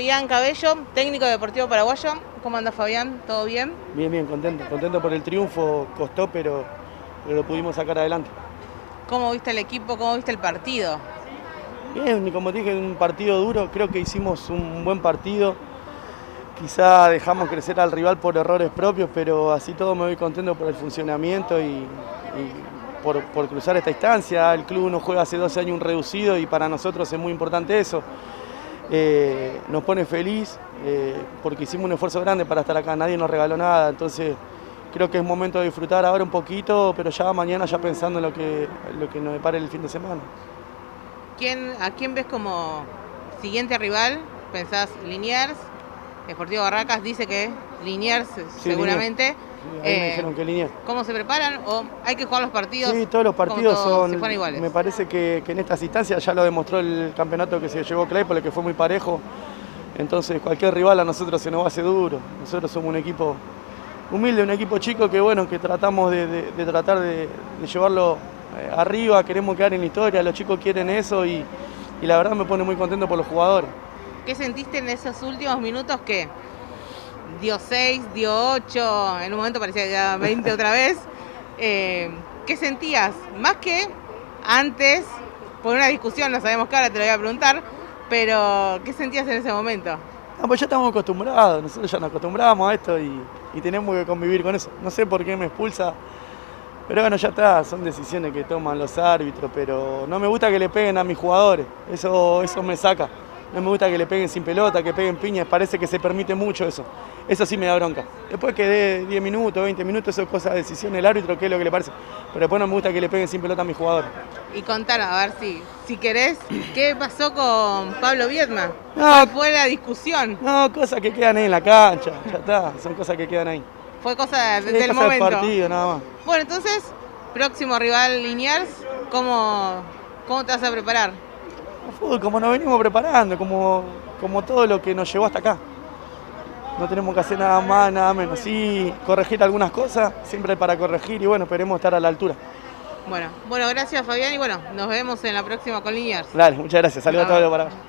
Fabián Cabello, técnico de Deportivo Paraguayo. ¿Cómo anda Fabián? ¿Todo bien? Bien, contento por el triunfo, costó, pero lo pudimos sacar adelante. ¿Cómo viste el equipo? ¿Cómo viste el partido? Bien, como te dije, un partido duro, creo que hicimos un buen partido. Quizá dejamos crecer al rival por errores propios, pero así todo me voy contento por el funcionamiento y por cruzar esta instancia. El club no juega hace 12 años un reducido y para nosotros es muy importante eso. Nos pone feliz porque hicimos un esfuerzo grande para estar acá, nadie nos regaló nada, entonces creo que es momento de disfrutar ahora un poquito, pero ya mañana ya pensando en lo que nos depare el fin de semana. ¿A quién ves como siguiente rival? ¿Pensás Liniers? Deportivo Barracas dice que Liniers Sí, seguramente. Liniers. Ahí me dijeron que Liniers. ¿Cómo se preparan? ¿O hay que jugar los partidos? Sí, todos los partidos si fueran iguales. Me parece que en estas instancias ya lo demostró el campeonato que se llevó Claypole, que fue muy parejo. Entonces cualquier rival a nosotros se nos hace duro. Nosotros somos un equipo humilde, un equipo chico que bueno, que tratamos de tratar de llevarlo arriba, queremos quedar en la historia, los chicos quieren eso y la verdad me pone muy contento por los jugadores. ¿Qué sentiste en esos últimos minutos que dio 6, dio 8, en un momento parecía que daba 20 otra vez? ¿Qué sentías? Más que antes, por una discusión, no sabemos qué, ahora te lo voy a preguntar, pero ¿qué sentías en ese momento? No, pues ya estamos acostumbrados, nosotros ya nos acostumbramos a esto y tenemos que convivir con eso. No sé por qué me expulsa, pero bueno, ya está, son decisiones que toman los árbitros, pero no me gusta que le peguen a mis jugadores, eso me saca. No me gusta que le peguen sin pelota, que peguen piñas, parece que se permite mucho eso. Eso sí me da bronca. Después que dé 10 minutos, 20 minutos, eso es cosa de decisión del árbitro, qué es lo que le parece. Pero después no me gusta que le peguen sin pelota a mis jugadores. Y contanos, a ver si querés, ¿qué pasó con Pablo Viedma? No, ¿Cuál fue la discusión? No, cosas que quedan ahí en la cancha, ya está, son cosas que quedan ahí. Fue cosa del cosa momento. Del partido, nada más. Bueno, entonces, próximo rival Liniers, ¿cómo te vas a preparar? El fútbol, como nos venimos preparando, como todo lo que nos llevó hasta acá. No tenemos que hacer nada más, nada menos. Sí, corregir algunas cosas, siempre hay para corregir y bueno, esperemos estar a la altura. Bueno, gracias Fabián y bueno, nos vemos en la próxima con Liniers. Dale, muchas gracias. Saludos a todos los paraguayos.